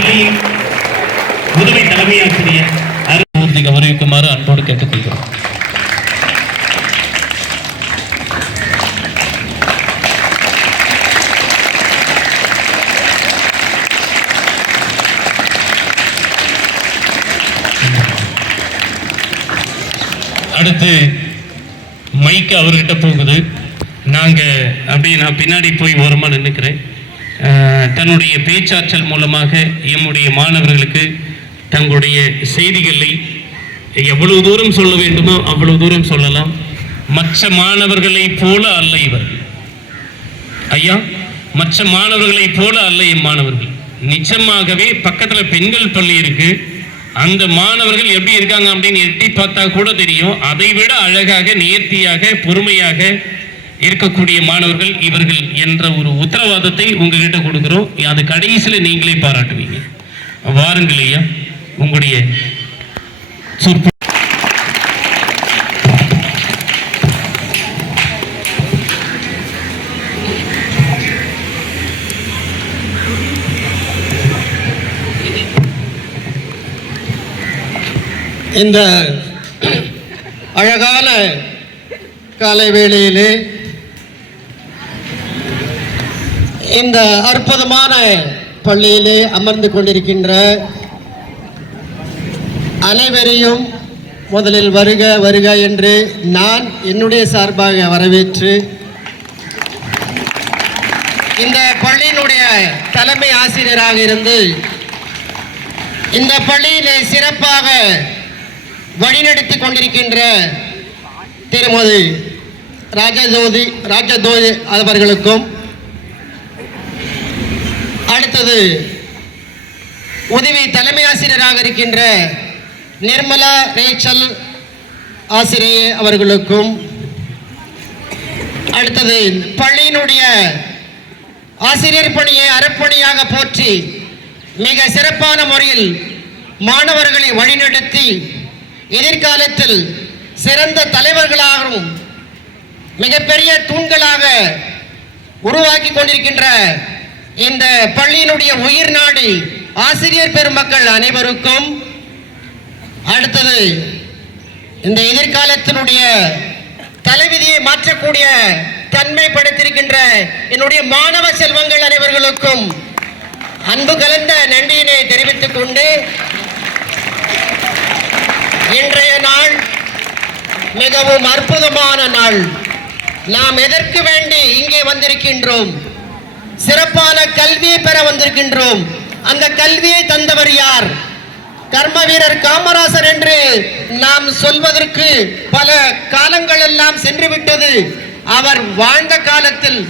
பள்ளியின் உதவி தலைமை ஆசிரியர் அருள்மூர்த்தி கௌரவிக்குமாறு அன்போடு கேட்டுக்கொள்கிறோம். அடுத்து மைக்கு அவர்கிட்ட போகுது. நான் பின்னாடி போய் ஓரமாக நின்றுக்கிறேன். தன்னுடைய பேச்சாற்றல் மூலமாக எம்முடைய மாணவர்களுக்கு தங்களுடைய செய்திகளை எவ்வளவு தூரம் சொல்ல வேண்டுமோ அவ்வளவு தூரம் சொல்லலாம். மற்ற மாணவர்களை போல அல்ல இவர்கள் ஐயா, மற்ற மாணவர்களை போல அல்ல என் மாணவர்கள். நிச்சயமாகவே பக்கத்தில் பெண்கள் பள்ளி இருக்கு, அந்த மாணவர்கள் எப்படி இருக்காங்க அப்படின்னு எட்டி பார்த்தா கூட தெரியும். அதை விட அழகாக, நேர்த்தியாக, பொறுமையாக இருக்கக்கூடிய மாணவர்கள் இவர்கள் என்ற ஒரு உத்தரவாதத்தை உங்ககிட்ட கொடுக்கிறோம். அது கடைசியில் நீங்களே பாராட்டுவீங்க. வாருங்கள் ஐயா, உங்களுடைய சொற்ப இந்த அழகான காலை வேளையிலே இந்த அற்புதமான பள்ளியிலே அமர்ந்து கொண்டிருக்கின்ற அனைவரையும் முதலில் வருக வருக என்று நான் என்னுடைய சார்பாக வரவேற்று, இந்த பள்ளியினுடைய தலைமை ஆசிரியராக இருந்து இந்த பள்ளியிலே சிறப்பாக வழிநடத்தி கொண்டிருக்கின்ற திருமதி ராஜஜோதி அவர்களுக்கும், அடுத்தது உதவி தலைமை ஆசிரியராக இருக்கின்ற நிர்மலா ரேச்சல் ஆசிரியர் அவர்களுக்கும், அடுத்தது பள்ளியினுடைய ஆசிரியர் பணியை அறப்பணியாக போற்றி மிக சிறப்பான முறையில் மாணவர்களை வழிநடத்தி எதிர்காலத்தில் சிறந்த தலைவர்களாகவும் மிகப்பெரிய தூண்களாக உருவாக்கி கொண்டிருக்கின்ற இந்த பள்ளியினுடைய உயிர் நாடி ஆசிரியர் பெருமக்கள் அனைவருக்கும், அடுத்தது இந்த எதிர்காலத்தினுடைய தலைவிதியை மாற்றக்கூடிய தன்மை படைத்திருக்கின்ற என்னுடைய மாணவ செல்வங்கள் அனைவர்களுக்கும் அன்பு கலந்த நன்றியினை தெரிவித்துக் கொண்டு, இன்றைய நாள் மிகவும் அற்புதமான நாள். நாம் எதற்கு வேண்டி இங்கே வந்திருக்கின்றோம்? சிறப்பான கல்வியை பெற வந்திருக்கின்றோம். அந்த கல்வியை தந்தவர் யார்? கர்ம வீரர் காமராசர் என்று நாம் சொல்வதற்கு பல காலங்கள் எல்லாம் சென்று விட்டது. அவர் வாழ்ந்த காலத்தில்,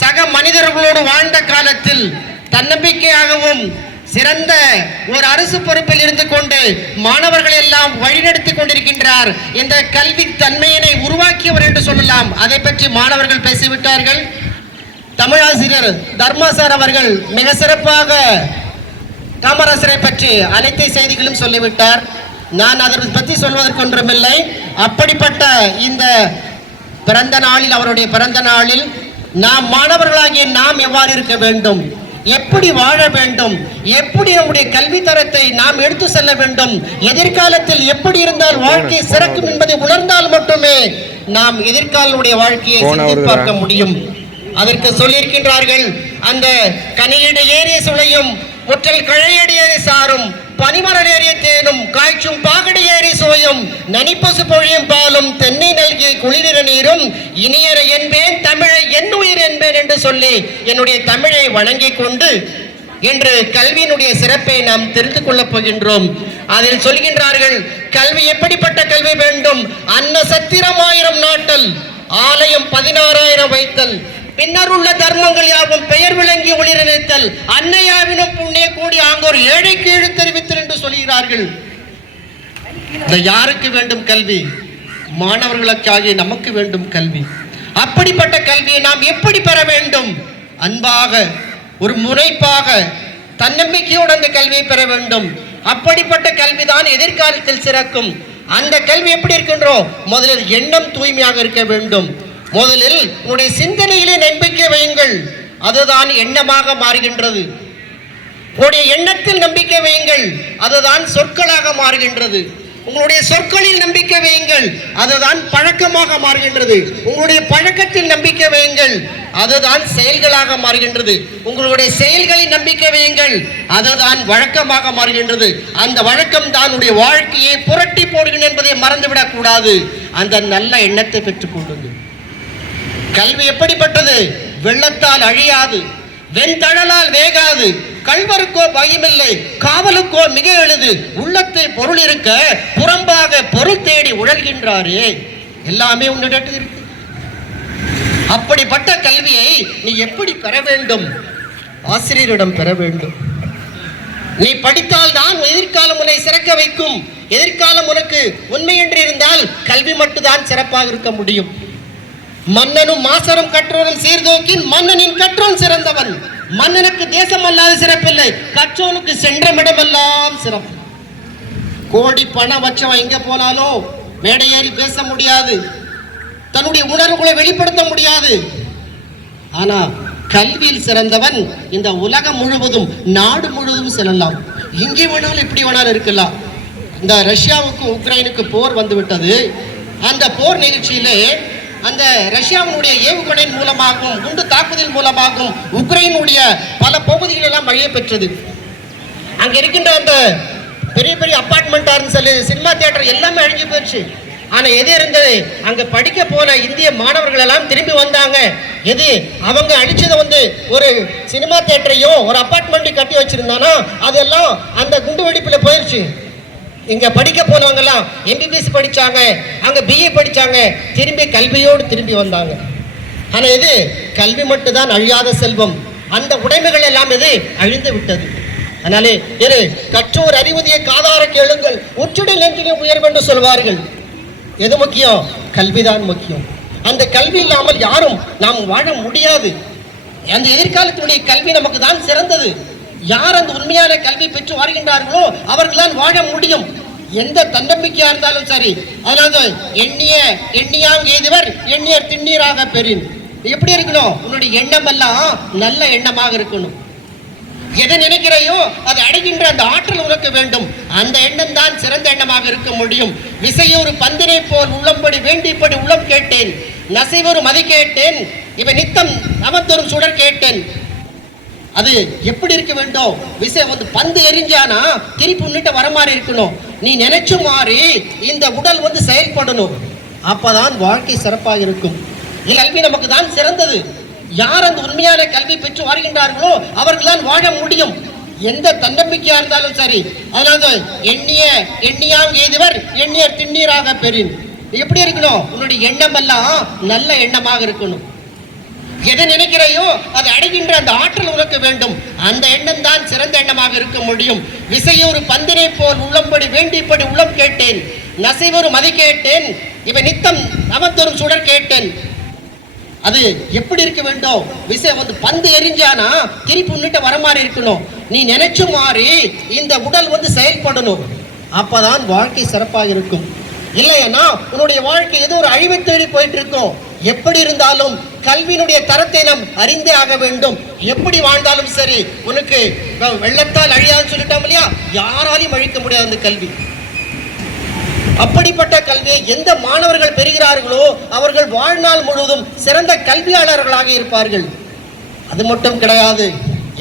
சக மனிதர்களோடு வாழ்ந்த காலத்தில் தன்னம்பிக்கையாகவும் சிறந்த ஒரு அரசு பொறுப்பில் இருந்து கொண்டு மாணவர்கள் எல்லாம் வழிநடத்தி கொண்டிருக்கின்றார். இந்த கல்வி தன்மையினை உருவாக்கியவர் என்று சொல்லலாம். அதை பற்றி மாணவர்கள் பேசிவிட்டார்கள். தமிழாசிரியர் தர்மா சார் அவர்கள் மிக சிறப்பாக காமராசரை பற்றி அனைத்து செய்திகளும் சொல்லிவிட்டார். நான் அதை பற்றி சொல்வதற்கு ஒன்றுமில்லை. அப்படிப்பட்ட இந்த பிறந்த நாளில், அவருடைய பிறந்த நாளில் நாம் மாணவர்களாகிய நாம் எவ்வாறு இருக்க வேண்டும், எப்படி வாழ வேண்டும், எப்படி நம்முடைய கல்வி தரத்தை நாம் எடுத்து செல்ல வேண்டும், எதிர்காலத்தில் எப்படி இருந்தால் வாழ்க்கை சிறக்கும் என்பதை உணர்ந்தால் மட்டுமே நாம் எதிர்காலனுடைய வாழ்க்கையை சிந்தித்து பார்க்க முடியும். அதற்கு சொல்லியிருக்கின்றார்கள், அந்த கனியீடு ஏறிய சுளையும் முற்றல் கழையடி ஏறி சாரும் பனிமரல் ஏறிய தேனும் காய்ச்சும் பாகடி ஏறி சோயும் நனிப்பசு பொழியும் பாலும் தென்னை நல்கிய குளிர நீரும் இனியர என்பேன் தமிழை என் உயிர் என்பேன் என்று சொல்லி என்னுடைய தமிழை வணங்கிக் கொண்டு இன்று கல்வியினுடைய சிறப்பை நாம் தெரிந்து கொள்ளப் போகின்றோம். அதில் சொல்கின்றார்கள், கல்வி எப்படிப்பட்ட கல்வி வேண்டும்? அன்ன சத்திரம் 1000 நாட்டல், ஆலயம் 16,000 வைத்தல், பின்னர் உள்ள தர்மங்கள் யாவும் பெயர் விளங்கி ஒளிர நிறுத்தல், அன்னையாவினும் புண்ணிய கூடி ஆங்கோர் ஏழைக்கு எழுத்தறிவித்தல் என்று சொல்கிறார்கள். இந்த யாருக்கு வேண்டும் கல்வி? மாணவர்களுக்காக நமக்கு வேண்டும் கல்வி. அப்படிப்பட்ட கல்வியை நாம் எப்படி பெற வேண்டும்? அன்பாக, ஒரு முனைப்பாக, தன்னம்பிக்கையோடு அந்த கல்வியை பெற வேண்டும். அப்படிப்பட்ட கல்விதான் எதிர்காலத்தில் சிறக்கும். அந்த கல்வி எப்படி இருக்கின்றோம்? முதலில் எண்ணம் தூய்மையாக இருக்க வேண்டும். முதலில் உங்களுடைய சிந்தனையிலே நம்பிக்கை வையுங்கள், அதுதான் எண்ணமாக மாறுகின்றது. உங்களுடைய எண்ணத்தில் நம்பிக்கை வையுங்கள், அதுதான் சொற்களாக மாறுகின்றது. உங்களுடைய சொற்களில் நம்பிக்கை வையுங்கள், அதுதான் பழக்கமாக மாறுகின்றது. உங்களுடைய பழக்கத்தில் நம்பிக்கை வையுங்கள், அதுதான் செயல்களாக மாறுகின்றது. உங்களுடைய செயல்களில் நம்பிக்கை வையுங்கள், அதுதான் வழக்கமாக மாறுகின்றது. அந்த வழக்கம் தான் உங்களுடைய வாழ்க்கையை புரட்டி போடுகின்ற என்பதை மறந்துவிடக் கூடாது. அந்த நல்ல எண்ணத்தை பெற்றுக் கொள்ளுங்கள். கல்வி எப்படிப்பட்டது? வெள்ளத்தால் அழியாது, வெண்தழலால் வேகாது, கள்வருக்கோ பயமில்லை, காவலுக்கோ மிக எளிது, உள்ளத்தை பொருள் இருக்க புறம்பாக பொருள் தேடி உழல்கின்றாரே. எல்லாமே உன்னிடத்தில் இருக்கு. அப்படிப்பட்ட கல்வியை நீ எப்படி பெற வேண்டும்? ஆசிரியரிடம் பெற வேண்டும். நீ படித்தால் தான் எதிர்காலம் உன்னை சிறக்க வைக்கும். எதிர்காலம் உனக்கு உண்மை என்று இருந்தால் கல்வி மட்டும்தான் சிறப்பாக இருக்க முடியும். மன்னனும் மாசரும் கற்றோரும் சீர்தூக்கின் மன்னனின் கற்றோன் சிறந்தவன். மன்னனுக்கு தேசம் அல்லாத சிறப்பில்லை, கற்றோனுக்கு சென்ற இடமெல்லாம் சிறப்பு. கோடி பணம் வச்சவன் எங்க போனாலும் மேடையேறி பேச முடியாது, தன்னுடைய உணர்வுகளை வெளிப்படுத்த முடியாது. ஆனா கல்வியில் சிறந்தவன் இந்த உலகம் முழுவதும் நாடு முழுவதும் செல்லலாம், எங்கே வேணாலும் எப்படி வேணாலும் இருக்கலாம். இந்த ரஷ்யாவுக்கும் உக்ரைனுக்கு போர் வந்து விட்டது. அந்த போர் நிகழ்ச்சியிலே அந்த ரஷ்யாவினுடைய ஏவுகணையின் மூலமாகவும் குண்டு தாக்குதல் மூலமாகவும் உக்ரைனுடைய பல பகுதிகள் எல்லாம் அழிய பெற்றது. அங்க இருக்கின்ற அந்த பெரிய பெரிய அப்பார்ட்மெண்டா சொல்லி சினிமா தியேட்டர் எல்லாமே அழிஞ்சு போயிடுச்சு. ஆனா எது இருந்தது? அங்க படிக்க போன இந்திய மாணவர்கள் எல்லாம் திரும்பி வந்தாங்க. எது? அவங்க அழிச்சதை ஒரு சினிமா தியேட்டரையோ ஒரு அப்பார்ட்மெண்ட்டையும் கட்டி வச்சிருந்தானா அதெல்லாம் அந்த குண்டு வெடிப்புல போயிடுச்சு. இங்க படிக்க போனவங்க எல்லாம் எம்பிபிஎஸ் படிச்சாங்க, அங்க பிஏ படிச்சாங்க, திரும்பி கல்வியோடு திரும்பி வந்தாங்க. ஆனா இது கல்வி மட்டும்தான் அழியாத செல்வம். அந்த உடைமைகள் எல்லாம் இது அழிந்து விட்டது. அதனாலே இரு கற்றோர் அறிவுதியை காதார கேளுங்கள், உச்சுடல் நெஞ்சிலே உயர்வு என்று சொல்வார்கள். எது முக்கியம்? கல்விதான் முக்கியம். அந்த கல்வி இல்லாமல் யாரும் நாம் வாழ முடியாது. அந்த எதிர்காலத்தினுடைய கல்வி நமக்கு தான் சிறந்தது. யார் அந்த உண்மையான கல்வி பெற்று வருகின்றார்களோ அவர்கள் தான் வாழ முடியும். எந்த தன்னம்பிக்கையா இருந்தாலும் சரி. அதனால எண்ணியாங் எய்துவர் எண்ணியர் திண்ணீராக பெறின். எப்படி இருக்கணும்? உன்னுடைய எண்ணம் எல்லாம் நல்ல எண்ணமாக இருக்கணும். எதை நினைக்கிறையோ அதை அடைகின்ற அந்த ஆற்றல் உனக்கு வேண்டும். அந்த எண்ணம் தான் சிறந்த எண்ணமாக இருக்க முடியும். விசையொரு பந்தினை போல் உள்ளம்படி வேண்டிப்படி உள்ளம் கேட்டேன், நசைவொரு மதி கேட்டேன், இவ நித்தம் அவத்தொரும் சுடர் கேட்டேன். அது எப்படி இருக்க வேண்டும்? விசை பந்து எரிஞ்சானா திருப்பி உன்னிட்ட வர மாதிரி இருக்கணும். நீ நினைச்ச மாதிரி இந்த உடல் செயல்படணும். அப்பதான் வாழ்க்கை சிறப்பாக இருக்கும். கல்வி நமக்கு தான் சிறந்தது. யார் அந்த உண்மையான கல்வி பெற்று வருகின்றார்களோ அவர்கள் தான் வாழ முடியும். எந்த தன்னம்பிக்கையா இருந்தாலும் சரி. அதனால எண்ணியாங் எய்துவர் எண்ணியர் திண்ணீராக பெறின். எப்படி இருக்கணும்? உன்னுடைய எண்ணம் எல்லாம் நல்ல எண்ணமாக இருக்கணும். எதை நினைக்கிறையோ அதை அடைகின்ற அந்த ஆற்றல் உனக்கு வேண்டும். அந்த எண்ணம் தான் சிறந்த எண்ணமாக இருக்க முடியும். விசையொரு பந்தினை போல் உள்ளம்படி வேண்டிப்படி உள்ளம் கேட்டேன், நசைவொரு மதி கேட்டேன், இவ நித்தம் அவத்தொரும் சுடர் கேட்டேன். அது எப்படி இருக்க வேண்டும்? விசை பந்து எரிஞ்சானா திருப்பி உன்னிட்ட வர மாதிரி இருக்கணும். நீ நினைச்ச மாதிரி இந்த உடல் செயல்படணும். அப்பதான் வாழ்க்கை சிறப்பாக இருக்கும். இல்லையா உன்னுடைய வாழ்க்கை ஏதோ ஒரு அழிவை தேடி போயிட்டு இருக்கும். எப்படி இருந்தாலும் கல்வியினுடைய தரத்தை நாம் அறிந்தே ஆக வேண்டும். எப்படி வாழ்ந்தாலும் சரி, உனக்கு வெள்ளத்தால் அழியாதுன்னு சொல்லிட்டோம் இல்லையா, யாராலையும் அழிக்க முடியாது அந்த கல்வி. அப்படிப்பட்ட கல்வியை எந்த மாணவர்கள் பெறுகிறார்களோ அவர்கள் வாழ்நாள் முழுவதும் சிறந்த கல்வியாளர்களாக இருப்பார்கள். அது மட்டும் கிடையாது,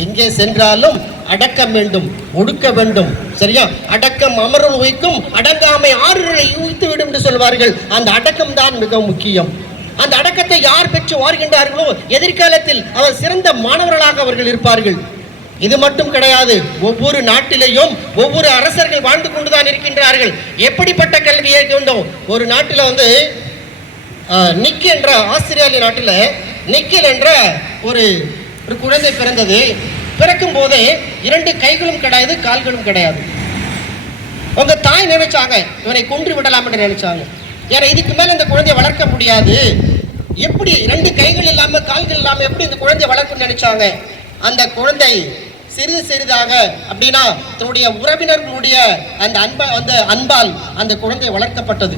எங்கே சென்றாலும் அடக்கம் வேண்டும், ஒடுக்க வேண்டும். சரியா? அடக்கம் அமரல் உயிக்கும், அடங்காமை ஆறுகளை ஊய்த்து விடும் என்று சொல்வார்கள். அந்த அடக்கம் தான் மிக முக்கியம். அந்த அடக்கத்தை யார் பெற்று வருகின்றார்களோ எதிர்காலத்தில் அவர் சிறந்த மாணவர்களாக அவர்கள் இருப்பார்கள். இது மட்டும் கிடையாது, ஒவ்வொரு நாட்டிலேயும் ஒவ்வொரு அரசர்கள் வாழ்ந்து கொண்டுதான் இருக்கின்றார்கள். எப்படிப்பட்ட கல்வியை கொண்டோம்? ஒரு நாட்டில் நிக் என்ற ஆஸ்திரேலிய நாட்டில் நிக்கில் என்ற ஒரு குழந்தை பிறந்தது. பிறக்கும் போதே 2 கைகளும் கிடையாது, கால்களும் கிடையாது. உங்க தாய் நினைச்சாங்க இவனை கொன்று விடலாம் என்று நினைச்சாங்க. ஏன்னா இதுக்கு மேல இந்த குழந்தையை வளர்க்க முடியாது. எப்படி 2 கைகள் இல்லாம கால்கள் இல்லாம எப்படி இந்த குழந்தையை வளர்க்கணும்னு நினைச்சாங்க. அந்த குழந்தை சிறிது சிறிதாக அப்படின்னா தன்னுடைய உறவினர்களுடைய அந்த அன்பால் அந்த குழந்தை வளர்க்கப்பட்டது.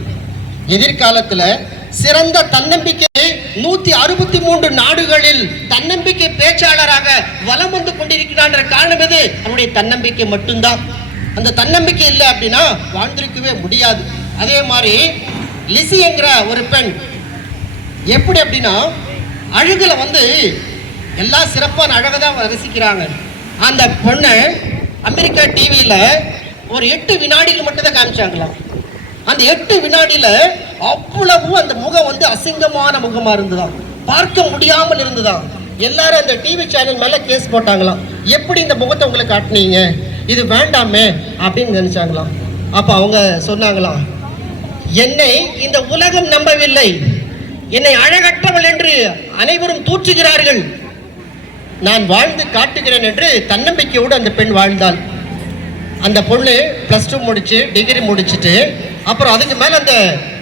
எதிர்காலத்துல சிறந்த தன்னம்பிக்கை 163 நாடுகள் நாடுகளில் தன்னம்பிக்கை பேச்சாளராக வலம் வந்து கொண்டிருக்கிறான் காரணம் எது? அவனுடைய தன்னம்பிக்கை மட்டும்தான். அந்த தன்னம்பிக்கை இல்லை அப்படின்னா வாழ்ந்திருக்கவே முடியாது. அதே மாதிரி லிசி என்கிற ஒரு பெண் எப்படி அப்படின்னா அழகுல வந்து எல்லா சிறப்பான அழகை தான் ரசிக்கிறாங்க. அந்த பொண்ணை அமெரிக்கா டிவியில ஒரு 8 வினாடிகள் மட்டும் தான் காமிச்சாங்களாம். அந்த 8 வினாடியில அவ்வளவு அந்த முகம் வந்து அசிங்கமான முகமா இருந்ததாம், பார்க்க முடியாமல் இருந்ததாம். எல்லாரும் அந்த டிவி சேனல் மேல கேஸ் போட்டாங்களாம். எப்படி இந்த முகத்தை உங்களுக்கு காட்டினீங்க, இது வேண்டாமே அப்படின்னு நினைச்சாங்களாம். அப்ப அவங்க சொன்னாங்களாம், என்னை இந்த உலகம் நம்பவில்லை, என்னை அழகற்றவள் என்று அனைவரும் தூற்றுகிறார்கள், நான் வாழ்ந்து காட்டுகிறேன் என்று தன்னம்பிக்கையோடு அந்த பெண் வாழ்ந்தாள். அந்த பொண்ணு +2 முடிச்சு டிகிரி முடிச்சுட்டு அப்புறம் அதுக்கு மேல அந்த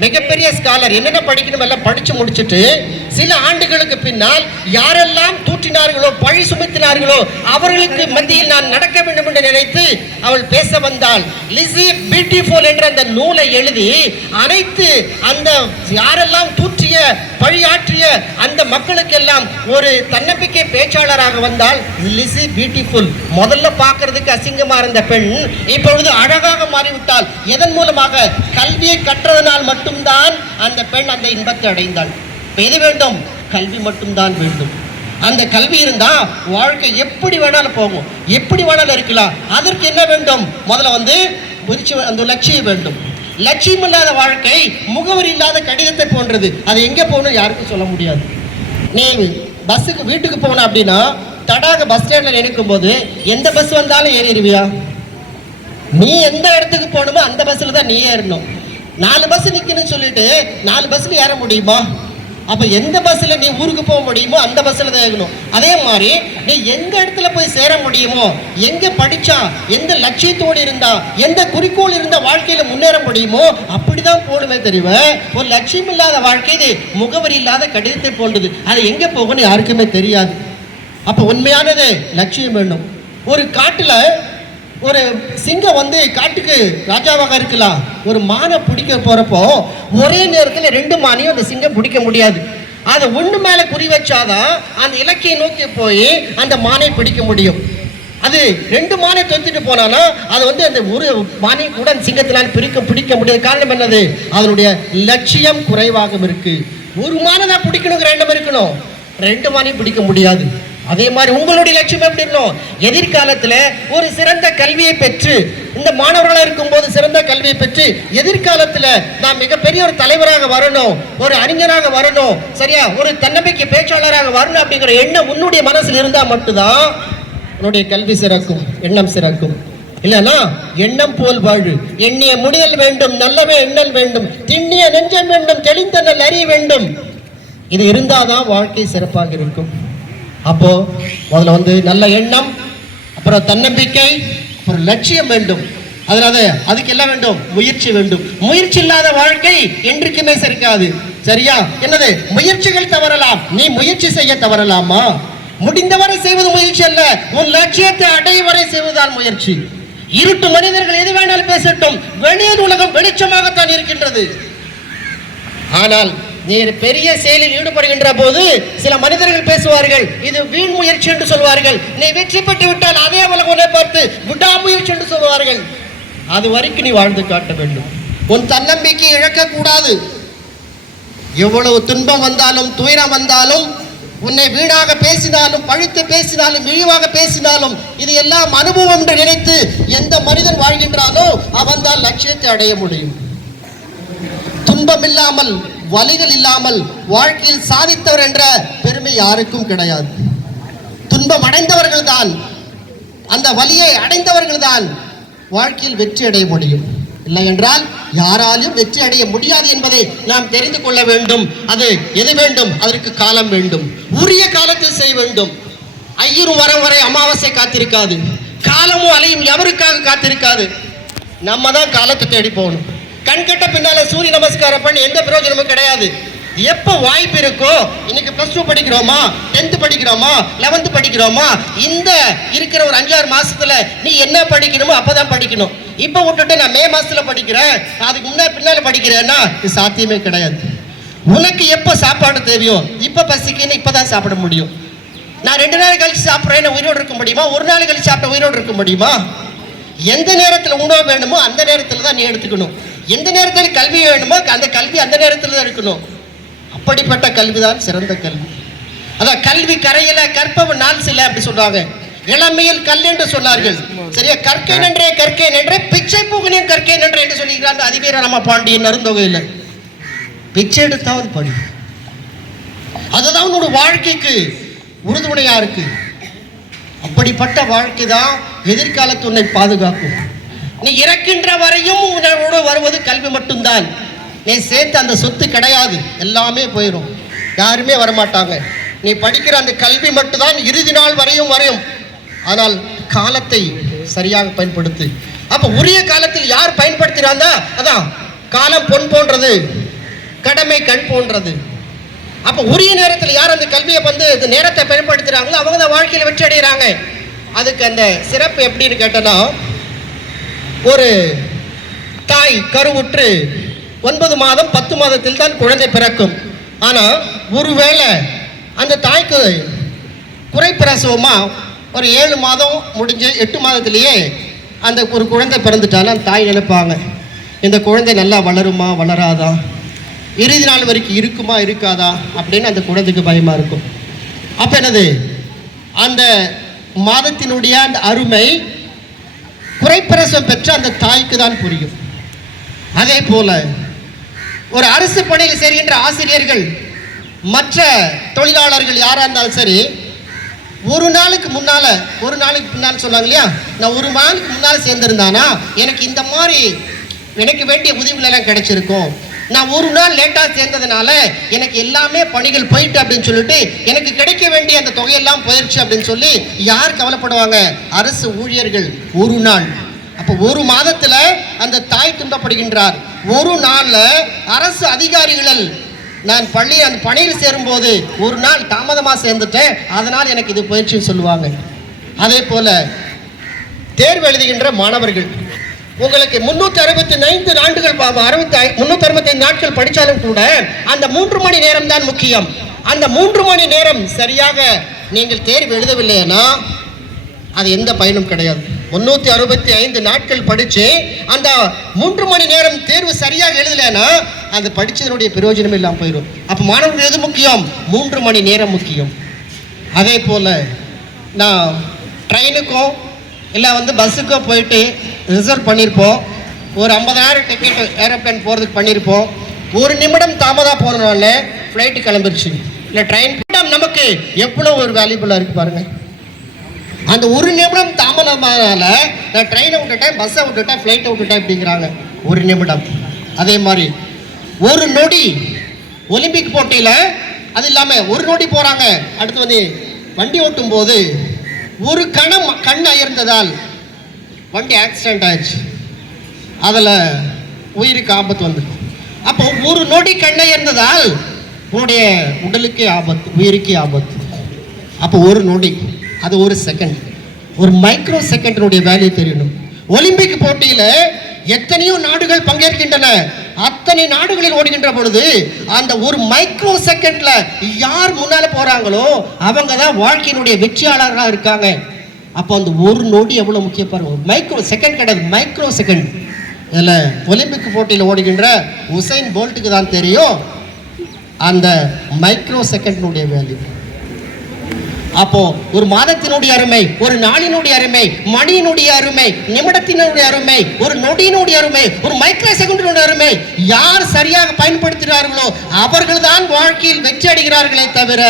மிகப்பெரிய ஸ்காலர் என்னென்ன படிக்கணும் எல்லாம் படிச்சு முடிச்சுட்டு சில ஆண்டுகளுக்கு பின்னால் யாரெல்லாம் தூற்றினார்களோ பழி சுமத்தினார்களோ அவர்களுக்கு மத்தியில் நான் நடக்க வேண்டும் என்று நினைத்து அவள் பேச வந்தாள். லிசி பியூட்டிஃபுல் என்ற அந்த நூலை எழுதி அனைத்து அந்த யாரெல்லாம் தூற்றிய பழியாற்றிய அந்த மக்களுக்கெல்லாம் ஒரு தன்னம்பிக்கை பேச்சாளராக வந்தால் லிசி பியூட்டிஃபுல். முதல்ல பார்க்கறதுக்கு அசிங்கமா இருந்த பெண் இப்பொழுது அழகாக மாறிவிட்டாள். எதன் மூலமாக? கல்வியை கற்றதனால் மட்டும்தான் அந்த பெண் அந்த இன்பத்தை அடைந்தாள். எது வேண்டும்? கல்வி மட்டும்தான் வேண்டும். அந்த கல்வி இருந்தா வாழ்க்கை எப்படி வேணாலும் போகும், எப்படி வேணாலும் இருக்கலாம். அதற்கு என்ன வேண்டும்? முதல்ல வந்து அந்த லட்சியம் வேண்டும். லட்சியம் இல்லாத வாழ்க்கை முகவரி இல்லாத கடிதத்தை போன்றது. அது எங்கே போகணும் யாருக்கும் சொல்ல முடியாது. நீ பஸ்ஸுக்கு வீட்டுக்கு போன அப்படின்னா தடாக பஸ் ஸ்டாண்ட்ல நினைக்கும் போது எந்த பஸ் வந்தாலும் ஏறிடுவியா? நீ எந்த இடத்துக்கு போகணுமோ அந்த பஸ்ல தான் நீ ஏறணும். 4 பஸ் நிக்கணும்னு சொல்லிட்டு 4 பஸ்ல ஏற முடியுமா? அப்ப எந்த பஸ்ல நீ ஊருக்கு போக முடியுமோ அந்த பஸ்ல தான் ஏறணும். அதே மாதிரி நீ எந்த இடத்துல போய் சேர முடியுமோ, எங்க படிச்சா, எந்த லட்சியத்தோடு இருந்தா, எந்த குறிக்கோள் இருந்த வாழ்க்கையில முன்னேற முடியுமோ அப்படிதான் போடுமே தெரிவ. ஒரு லட்சியம் இல்லாத வாழ்க்கை இது முகவரி இல்லாத கடிதத்தை போன்றது. அது எங்க போகணும் யாருக்குமே தெரியாது. அப்ப உண்மையானது லட்சியம் வேண்டும். ஒரு காட்டுல ஒரு சிங்கம் வந்து காட்டுக்கு ராஜாவாக இருக்கலாம். ஒரு மானை பிடிக்க போறப்போ ஒரே நேரத்தில் 2 மானையும் அந்த சிங்கம் பிடிக்க முடியாது. அதை ஒன்று மேல குறி வச்சாதான் அந்த இலக்கையை நோக்கி போய் அந்த மானை பிடிக்க முடியும். அது 2 மானை தொத்திட்டு போனாலும் அது வந்து அந்த ஒரு மானை கூட அந்த சிங்கத்தினால் பிடிக்க முடியாது. காரணம் என்னது? அதனுடைய லட்சியம் குறைவாக இருக்கு. ஒரு மானை தான் பிடிக்கணுங்கிற எண்ணம் இருக்கணும், 2 மானையும் பிடிக்க முடியாது. அதே மாதிரி உங்களுடைய லட்சியம் எப்படி இருக்கணும்? எதிர்காலத்தில் ஒரு சிறந்த கல்வியை பெற்று இந்த மாணவர்களாக இருக்கும்போது சிறந்த கல்வியை பெற்று எதிர்காலத்தில் நான் மிகப்பெரிய ஒரு தலைவராக வரணும், ஒரு அறிஞராக வரணும், சரியா, ஒரு தன்னம்பிக்கை பேச்சாளராக வரணும் அப்படிங்கிற எண்ணம் உன்னுடைய மனசில் இருந்தால் மட்டும்தான் உன்னுடைய கல்வி சிறக்கும், எண்ணம் சிறக்கும். இல்லைன்னா எண்ணம் போல் வாழு, எண்ணிய முடிதல் வேண்டும், நல்லவே எண்ணல் வேண்டும், திண்ணிய நெஞ்சம் வேண்டும், தெளிந்த நல் அறிய வேண்டும். இது இருந்தாதான் வாழ்க்கை சிறப்பாக இருக்கும். அப்போ முதல்ல வந்து நல்ல எண்ணம், அப்புறம் தன்னம்பிக்கை, அப்புறம் லட்சியம் வேண்டும். அதனால அதுக்கு எல்லாம் வேண்டும், முயற்சி வேண்டும். முயற்சி இல்லாத வாழ்க்கை என்றைக்குமே சிறக்காது. சரியா? என்னது? முயற்சிகள் தவறலாம், நீ முயற்சி செய்ய தவறலாமா? முடிந்தவரை செய்வது முயற்சி அல்ல, உன் லட்சியத்தை அடையும் வரை செய்வதுதான் முயற்சி. இருட்டு மனிதர்கள் எது வேணாலும் பேசட்டும், வெளியில் உலகம் வெளிச்சமாகத்தான் இருக்கின்றது. ஆனால் நீ பெரிய செயலில் ஈடுபடுகின்ற போது சில மனிதர்கள் பேசுவார்கள், இது வீண் முயற்சி என்று சொல்வார்கள். நீ வெற்றி பெற்று விட்டால் அதே உலகம் உன்னை பார்த்து விடாமுயற்சி என்று சொல்வார்கள். அது வரைக்கும் நீ வாழ்ந்து காட்ட வேண்டும். உன் தன்னம்பிக்கை இழக்க கூடாது. எவ்வளவு துன்பம் வந்தாலும் துயரம் வந்தாலும், உன்னை வீணாக பேசினாலும் பழித்து பேசினாலும் இழிவாக பேசினாலும் இது எல்லாம் அனுபவம் என்று நினைத்து எந்த மனிதன் வாழ்கின்றானோ அவன் தான் லட்சியத்தை அடைய முடியும். துன்பம் இல்லாமல் வலிகள் இல்லாமல் வாழ்க்கையில் சாதித்தவர் என்ற பெருமை யாருக்கும் கிடையாது. துன்பம் அடைந்தவர்கள் தான், அந்த வலியை அடைந்தவர்கள் தான் வாழ்க்கையில் வெற்றி அடைய முடியும். இல்லை என்றால் யாராலும் வெற்றி அடைய முடியாது என்பதை நாம் தெரிந்து கொள்ள வேண்டும். அது எது வேண்டும்? அதற்கு காலம் வேண்டும், உரிய காலத்தில் செய்ய வேண்டும். ஐயரும் வரம் வரை அமாவாசை காத்திருக்காது, காலமும் அலையும் எவருக்காக காத்திருக்காது. நம்ம தான் காலத்தை தேடி போகணும். கண்கட்ட பின்னால சூரிய நமஸ்காரம் பண்ணி எந்த பிரயோஜனமும் கிடையாது. எப்போ வாய்ப்பு இருக்கோ, இன்னைக்கு +2 படிக்கிறோமா, 10th படிக்கிறோமா, 11th படிக்கிறோமா, இந்த இருக்கிற ஒரு 5-6 மாசத்துல நீ என்ன படிக்கணுமோ அப்பதான் படிக்கணும். இப்போ விட்டுட்டு நான் மே மாசத்துல படிக்கிறேன், அதுக்கு முன்னாடி பின்னால படிக்கிறேன்னா இது சாத்தியமே கிடையாது. உனக்கு எப்போ சாப்பாடு தேவையோ இப்போ பசிக்குன்னு இப்போதான் சாப்பிட முடியும். நான் 2 நாள் கழிச்சு சாப்பிட்றேன்னு உயிரோடு இருக்க முடியுமா? ஒரு நாள் கழிச்சு சாப்பிட்ட உயிரோடு இருக்க முடியுமா? எந்த நேரத்தில் உணவு வேணுமோ அந்த நேரத்தில் தான் நீ எடுத்துக்கணும். எந்த நேரத்தில் கல்வி வேணுமோ அந்த கல்வி அந்த நேரத்தில் தான் இருக்கணும். அப்படிப்பட்ட கல்வி தான் சிறந்த கல்வி. அதான் கல்வி கரையில கற்பவன் நாள் சில அப்படி சொல்றாங்க. இளமையில் கல் என்று சொன்னார்கள். சரியா? கற்கேன் என்றே பிச்சை பூகனையும் கற்கேன் என்று சொல்லிக்கிறாங்க அதிவீர நம்ம பாண்டியன் நருந்தொகையில். பிச்சை எடுத்தாவது படி, அதுதான் உன்னோட வாழ்க்கைக்கு உறுதுணையா இருக்கு. அப்படிப்பட்ட வாழ்க்கை தான் எதிர்காலத்து உன்னை பாதுகாக்கும். நீ இறக்கின்ற வரையும் உன்னோடு வருவது கல்வி மட்டும்தான். நீ சேர்த்து அந்த சொத்து கிடையாது, எல்லாமே போயிடும், யாருமே வரமாட்டாங்க. நீ படிக்கிற அந்த கல்வி மட்டும்தான் இறுதி நாள் வரையும் வரையும். ஆனால் காலத்தை சரியாக பயன்படுத்து. அப்ப உரிய காலத்தில் யார் பயன்படுத்துறாங்க? அதான் காலம் பொன் போன்றது, கடமை கண் போன்றது. அப்ப உரிய நேரத்தில் யார் அந்த கல்வியை இந்த நேரத்தை பயன்படுத்துறாங்களோ அவங்க தான் வாழ்க்கையில் வெற்றி அடைகிறாங்க. அதுக்கு அந்த சிறப்பு எப்படின்னு கேட்டனா, ஒரு தாய் கருவுற்று 9 மாதம் 10 மாதத்தில் தான் குழந்தை பிறக்கும். ஆனா ஒருவேளை அந்த தாய்க்கு குறைப்பிரசவமா ஒரு 7 மாதம் முடிஞ்சு 8 மாதத்திலேயே அந்த ஒரு குழந்தை பிறந்துட்டாலும் அந்த தாய் நினைப்பாங்க, இந்த குழந்தை நல்லா வளருமா வளராதா, இறுதி நாள் வரைக்கும் இருக்குமா இருக்காதா அப்படின்னு அந்த குழந்தைக்கு பயமா இருக்கும். அப்ப என்னது, அந்த மாதத்தினுடைய அந்த அருமை குறைப்பிரசவம் பெற்ற அந்த தாய்க்கு தான் புரியும். அதே போல ஒரு அரசு பணியில் சேர்கின்ற ஆசிரியர்கள் மற்ற தொழிலாளர்கள் யாரா இருந்தாலும் சரி, ஒரு நாளுக்கு முன்னால் சொல்லுவாங்க இல்லையா, நான் 1 நாளுக்கு முன்னால் சேர்ந்திருந்தானா எனக்கு இந்த மாதிரி எனக்கு வேண்டிய உதவிகள் எல்லாம் கிடைச்சிருக்கும், நான் 1 நாள் லேட்டாக சேர்ந்ததுனால எனக்கு எல்லாமே பணிகள் போயிட்டு அப்படின்னு சொல்லிட்டு எனக்கு கிடைக்க வேண்டிய அந்த தொகையெல்லாம் போயிடுச்சு அப்படின்னு சொல்லி யார் கவலைப்படுவாங்க? அரசு ஊழியர்கள். 1 நாள். அப்போ 1 மாதத்துல அந்த தாய் துன்பப்படுகின்றார். 1 நாள்ல அரசு அதிகாரிகள் நான் அந்த பணியில் சேரும்போது 1 நாள் தாமதமாக சேர்ந்துட்டேன், அதனால் எனக்கு இது போயிடுச்சுன்னு சொல்லுவாங்க. அதே போல தேர்வு எழுதுகின்ற மாணவர்கள், உங்களுக்கு 365 நாட்கள் 365 நாட்கள் படித்தாலும் கூட அந்த 3 மணி நேரம் தான் முக்கியம். அந்த 3 மணி நேரம் சரியாக நீங்கள் தேர்வு எழுதவில்லைன்னா அது எந்த பயனும் கிடையாது. 365 நாட்கள் படித்து அந்த 3 மணி நேரம் தேர்வு சரியாக எழுதலைன்னா அந்த படித்ததனுடைய பிரயோஜனம் இல்லாமல் போயிடும். அப்போ மாணவர்கள் எது முக்கியம்? 3 மணி நேரம் முக்கியம். அதே போல் நான் ட்ரெயினுக்கும் இல்லை பஸ்ஸுக்கோ போயிட்டு ரிசர்வ் பண்ணியிருப்போம், ஒரு 50,000 டிக்கெட் ஏரோப்ளேன் போகிறதுக்கு பண்ணியிருப்போம், 1 நிமிடம் தாமதமாக போகிறதுனால ஃப்ளைட்டு கிளம்பிருச்சு. இல்லை ட்ரெயின் நமக்கு எவ்வளோ ஒரு வேல்யூபுல்லாக இருக்குது பாருங்கள். அந்த 1 நிமிடம் தாமதமானால நான் ட்ரெயினை விட்டுட்டேன், பஸ்ஸை விட்டுட்டேன், ஃப்ளைட்டை விட்டுட்டேன் அப்படிங்கிறாங்க. 1 நிமிடம். அதே மாதிரி 1 நொடி ஒலிம்பிக் போட்டியில் அது இல்லாமல் 1 நொடி போகிறாங்க. அடுத்து வண்டி ஓட்டும் போது ஒரு கண் அயர்ந்ததால் வண்டி ஆக்சிடென்ட் ஆயிடுச்சு, அதில் உயிருக்கு ஆபத்து வந்துடுது. அப்போ 1 நொடி கண் அயர்ந்ததால் உன்னுடைய உடலுக்கே ஆபத்து, உயிருக்கே ஆபத்து. அப்போ 1 நொடி, அது 1 செகண்ட், ஒரு மைக்ரோ செகண்டினுடைய வேல்யூ தெரியணும். ஒலிம்பிக் போட்டியில் எத்தனையோ நாடுகள் பங்கேற்கின்றன. அத்தனை நாடுகளில் ஓடுகின்ற பொழுது அந்த ஒரு மைக்ரோ செகண்ட்ல யார் முன்னால போறாங்களோ அவங்க தான் வாழ்க்கையினுடைய வெற்றியாளர்களாக இருக்காங்க. அப்போ அந்த 1 நொடி எவ்வளவு முக்கிய பாருங்க. மைக்ரோ செகண்ட் கிடையாது, மைக்ரோ செகண்ட். இதில் ஒலிம்பிக் போட்டியில் ஓடுகின்ற உசைன் போல்ட்டுக்கு தான் தெரியும் அந்த மைக்ரோ செகண்டினுடைய வேல்யூ. அப்போ ஒரு மாதத்தினுடைய அருமை, ஒரு நாளினுடைய அருமை, மணியினுடைய அருமை, நிமிடத்தினுடைய அருமை, ஒரு நொடியினுடைய அருமை, ஒரு மைக்ரோ செகண்டினுடைய அருமை யார் சரியாக பயன்படுத்துகிறார்களோ அவர்கள் தான் வாழ்க்கையில் வெற்றி அடைகிறார்களே தவிர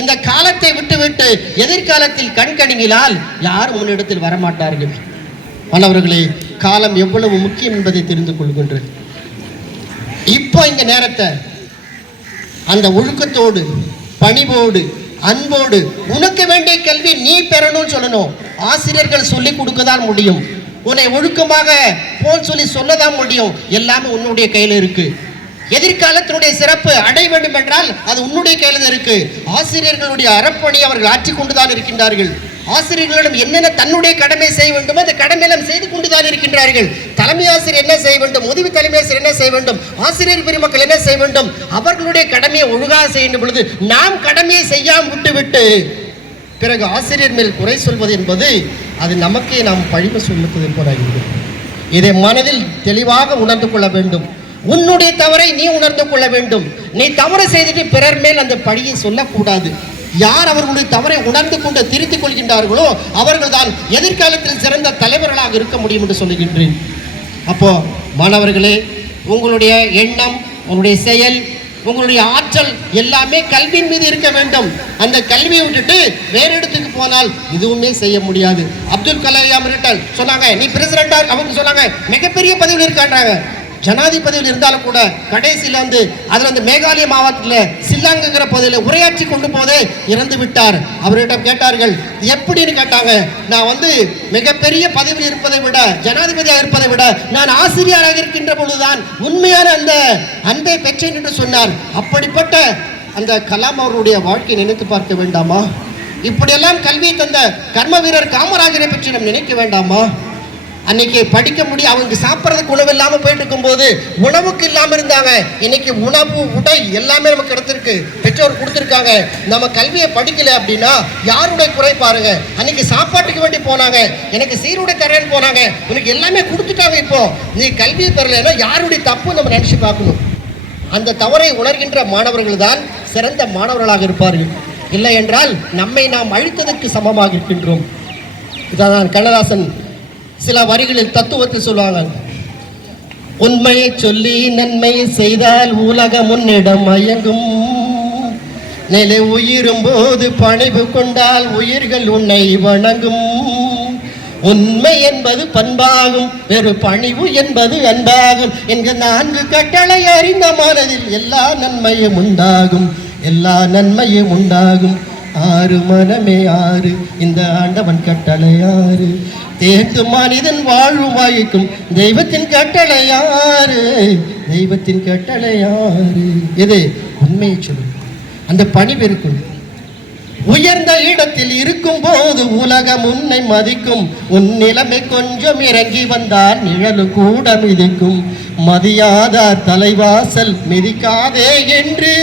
இந்த காலத்தை விட்டுவிட்டு எதிர்காலத்தில் கண்கணிங்களால் யாரும் முன்னிடத்தில் வரமாட்டார்கள். பலவர்களே, காலம் எவ்வளவு முக்கியம் என்பதை தெரிந்து கொள்கின்றேன். இப்போ இந்த நேரத்தை அந்த ஒழுக்கத்தோடு, பணிவோடு, அன்போடு உனக்கு வேண்டிய கல்வி நீ பெறணும்னு சொல்லணும். ஆசிரியர்கள் சொல்லி கொடுக்கதான் முடியும், உன்னை ஒழுக்கமாக போல் சொல்லி சொல்லதான் முடியும். எல்லாமே உன்னுடைய கையில் இருக்கு. எதிர்காலத்தினுடைய சிறப்பு அடைய வேண்டும் என்றால் அது உன்னுடைய கையில் இருக்கு. ஆசிரியர்களுடைய அறப்பணி அவர்கள் ஆற்றிக் கொண்டுதான் இருக்கின்றார்கள். ஆசிரியர்களிடம் என்னென்ன தன்னுடைய கடமை செய்ய வேண்டுமோ அந்த கடமையெல்லாம் செய்து கொண்டுதான் இருக்கின்றார்கள். தலைமை ஆசிரியர் என்ன செய்ய வேண்டும், உதவி தலைமை ஆசிரியர் என்ன செய்ய வேண்டும், ஆசிரியர் பெருமக்கள் என்ன செய்ய வேண்டும், அவர்களுடைய கடமையை ஒழுங்காக செய்யும் பொழுது நாம் கடமையை செய்யாமல் விட்டுவிட்டு பிறகு ஆசிரியர் மேல் குறை சொல்வது என்பது அது நமக்கே நாம் பழிமை சொல்லுவது போலாகிறது. இதை மனதில் தெளிவாக உணர்ந்து கொள்ள வேண்டும். உன்னுடைய தவறை நீ உணர்ந்து கொள்ள வேண்டும். நீ தவறு செய்துட்டு பிறர் மேல் அந்த பழியை சொல்லக்கூடாது. யார் அவர்களுடைய தவறை உணர்ந்து கொண்டு திருத்திக் கொள்கின்றார்களோ அவர்கள் தான் எதிர்காலத்தில் சிறந்த தலைவர்களாக இருக்க முடியும் என்று சொல்லுகின்றேன். அப்போ மாணவர்களே, உங்களுடைய எண்ணம், உங்களுடைய செயல், உங்களுடைய ஆற்றல் எல்லாமே கல்வியின் மீது இருக்க வேண்டும். அந்த கல்வியை விட்டுட்டு வேற இடத்துக்கு போனால் எதுவுமே செய்ய முடியாது. அப்துல் கலாம் சொன்னாங்க, நீ பிரசிடண்டா, அவங்க சொன்னாங்க மிகப்பெரிய பதவியில் இருக்கான்றாங்க. ஜனாதிபதியில் இருந்தாலும் கூட கடைசியில் அதுல மேகாலய மாவட்டத்தில் சில்லாங்குங்கிற பகுதியில் உரையாற்றி கொண்டு போதே இறந்து விட்டார். அவரிடம் கேட்டார்கள், எப்படின்னு கேட்டாங்க. நான் மிகப்பெரிய பதவியில் இருப்பதை விட, ஜனாதிபதியாக இருப்பதை விட நான் ஆசிரியராக இருக்கின்ற பொழுதுதான் உண்மையான அந்த அன்பை பெற்றேன் என்று சொன்னார். அப்படிப்பட்ட அந்த கலாம் அவருடைய வாழ்க்கையை நினைத்து பார்க்க வேண்டாமா? இப்படியெல்லாம் கல்வியை தந்த கர்ம வீரர் காமராஜரை பற்றி நாம் நினைக்க வேண்டாமா? அன்னைக்கு படிக்க முடியும், அவங்க சாப்பிட்றதுக்கு உணவு இல்லாமல் போயிட்டு இருக்கும்போது உணவுக்கு இல்லாமல் இருந்தாங்க. இன்னைக்கு உணவு, உடை எல்லாமே நமக்கு கிடைத்திருக்கு, பெற்றோர் கொடுத்துருக்காங்க. நம்ம கல்வியை படிக்கல அப்படின்னா யாருடைய குறை பாருங்க. அன்னைக்கு சாப்பாட்டுக்கு வேண்டி போனாங்க, எனக்கு சீருடை தரேன்னு போனாங்க, உனக்கு எல்லாமே கொடுத்துட்டாங்க. இப்போ நீ கல்வியை பெறலைன்னா யாருடைய தப்பு நம்ம நினைச்சு பார்க்கணும். அந்த தவறை உணர்கின்ற மாணவர்கள் தான் சிறந்த மாணவர்களாக இருப்பார்கள். இல்லை என்றால் நம்மை நாம் அழித்ததற்கு சமமாக இருக்கின்றோம். இதான் கண்ணதாசன் சில வரிகளில் தத்துவத்தை சொல்லுவாங்க. உண்மையை சொல்லி நன்மையை செய்தால் உலகம் உன்னிடம் மயங்கும், நிலை உயிரும் போது பணிவு கொண்டால் உயிர்கள் உன்னை வணங்கும். உண்மை என்பது பண்பாகும், வேறு பணிவு என்பது அன்பாகும் என்கிற 4 கட்டளை அறிந்த மனதில் எல்லா நன்மையும் உண்டாகும், எல்லா நன்மையும் உண்டாகும். 6 மனமே 6 இந்த ஆண்டவன் கட்டளை 6, தேர்ந்து மனிதன் வாழும் வாய்க்கும் தெய்வத்தின் கட்டளை 6, தெய்வத்தின் கட்டளை 6. இது உண்மையை சொல்லும். அந்த பணிவு இருக்கும். உயர்ந்த இடத்தில் இருக்கும் போது உலகம் உன்னை மதிக்கும், உன் நிலைமை கொஞ்சம் இறங்கி வந்தால் நிழலு கூட மிதிக்கும். மதியாதார் தலைவாசல் மிதிக்காதே என்று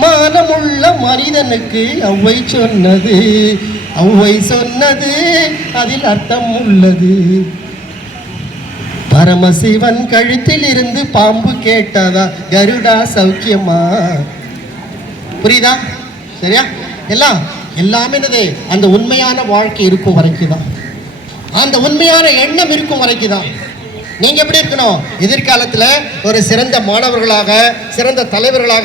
மானமுள்ள மனிதனுக்கு அவ்வை சொன்னது அதில் அர்த்தம் உள்ளது. பரமசிவன் கழுத்தில் இருந்து பாம்பு கேட்டதா, கருடா சௌக்கியமா? புரியுதா? சரியா? எல்லாமே அந்த உண்மையான வாழ்க்கை இருக்கும் வரைக்கும் தான், அந்த உண்மையான எண்ணம் இருக்கும் வரைக்கும் தான். நீங்க எப்படி இருக்கணும்? எதிர்காலத்தில் ஒரு சிறந்த மாணவர்களாக, சிறந்த தலைவர்களாக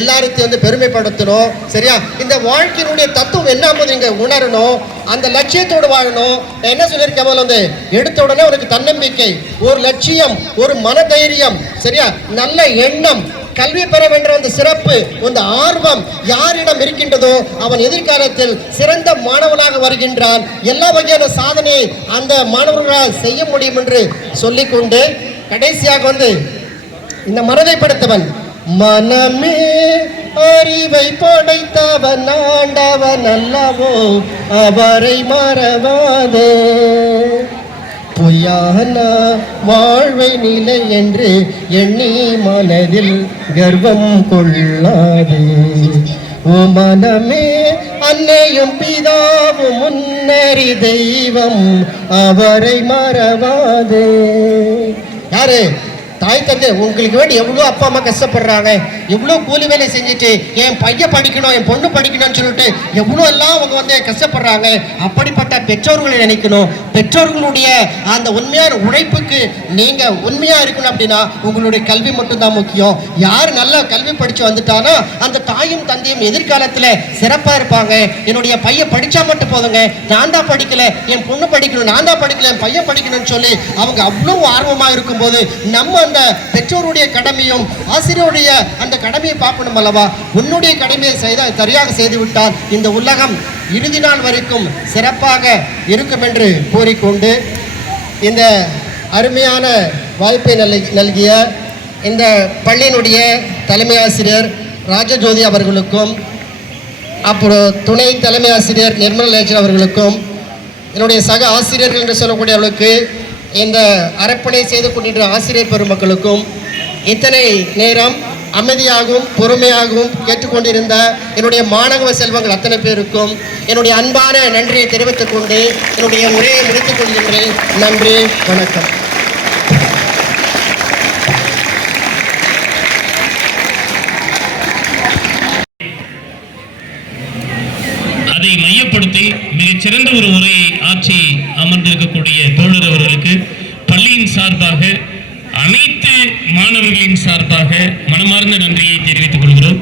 எல்லாத்தையும் பெருமைப்படுத்தணும். சரியா? இந்த வாழ்க்கையினுடைய தத்துவம் என்ன நீங்க உணரணும், அந்த லட்சியத்தோடு வாழணும். என்ன சொல்லியிருக்கேன், எடுத்த உடனே உனக்கு தன்னம்பிக்கை, ஒரு லட்சியம், ஒரு மனதைரியம், சரியா, நல்ல எண்ணம், கல்வி பெற வேண்டிய அந்த சிறப்பு, அந்த ஆர்வம் யாரிடம் இருக்கின்றதோ அவன் எதிர்காலத்தில் சிறந்த மாணவனாக வருகின்றான். எல்லா வகையான சாதனையை அந்த மாணவர்களால் செய்ய முடியும் என்று சொல்லிக்கொண்டு கடைசியாக இந்த மனதை படைத்தவன், மனமே அறிவை படைத்தவன் ஆண்டவன் அல்லவோ அவரை மறவாதே, பொய்யான வாழ்வை நிலை என்று எண்ணி மனதில் கர்வம் கொள்ளாதே. ஓ மனமே, அன்னையும் பிதாவும் முன்னறி தெய்வம் அவரை மறவாதே. யாரு? தாய் தந்தை. உங்களுக்கு வேண்டி எவ்வளோ அப்பா அம்மா கஷ்டப்படுறாங்க, எவ்வளோ கூலி வேலை செஞ்சுட்டு என் பையன் படிக்கணும், என் பொண்ணு படிக்கணும்னு சொல்லிட்டு எவ்வளோ எல்லாம் அவங்க கஷ்டப்படுறாங்க. அப்படிப்பட்ட பெற்றோர்களை நினைக்கணும். பெற்றோர்களுடைய அந்த உண்மையான உழைப்புக்கு நீங்கள் உண்மையாக இருக்கணும். அப்படின்னா உங்களுடைய கல்வி மட்டும்தான் முக்கியம். யார் நல்ல கல்வி படித்து வந்துட்டானோ அந்த தாயும் தந்தையும் எதிர்காலத்தில் சிறப்பாக இருப்பாங்க. என்னுடைய பையன் படித்தா மட்டும் போதுங்க, நான் தான் படிக்கலை, என் பொண்ணு படிக்கணும், நான் தான் படிக்கல, என் பையன் படிக்கணும்னு சொல்லி அவங்க அவ்வளோ ஆர்வமாக இருக்கும்போது நம்ம அந்த பெற்றோருடைய கடமையும் ஆசிரியருடைய அந்த கடமையை பார்க்கணும் அல்லவா? உன்னுடைய கடமையை சரியாக செய்துவிட்டால் இந்த உலகம் இறுதி நாள் வரைக்கும் சிறப்பாக இருக்கும் என்று கூறிக்கொண்டு இந்த அருமையான வாய்ப்பை நல்கிய இந்த பள்ளியினுடைய தலைமை ஆசிரியர் ராஜஜோதி அவர்களுக்கும், அப்புறம் துணை தலைமை ஆசிரியர் நிர்மலேஜன் அவர்களுக்கும் என்னுடைய சக ஆசிரியர்கள் என்று சொல்லக்கூடியவர்களுக்கு இந்த அரப்பணை செய்து கொண்டிருக்கிற ஆசிரியர் பெருமக்களுக்கும் இத்தனை நேரம் அமைதியாகவும் பொறுமையாகவும் கேட்டுக்கொண்டிருந்த என்னுடைய மாணவ செல்வங்கள் அத்தனை பேருக்கும் என்னுடைய அன்பான நன்றியை தெரிவித்துக் கொண்டு என்னுடைய உரையை முடித்துக் கொள்கின்றேன். நன்றி, வணக்கம். அதை மையப்படுத்தி மிகச்சிறந்த ஒரு உரையை ஆட்சி அமர்ந்திருக்கக்கூடிய தோழர் அவர்களுக்கு பள்ளியின் சார்பாக அனைத்து மாணவர்களின் சார்பாக மனமார்ந்த நன்றியை தெரிவித்துக் கொள்கிறோம்.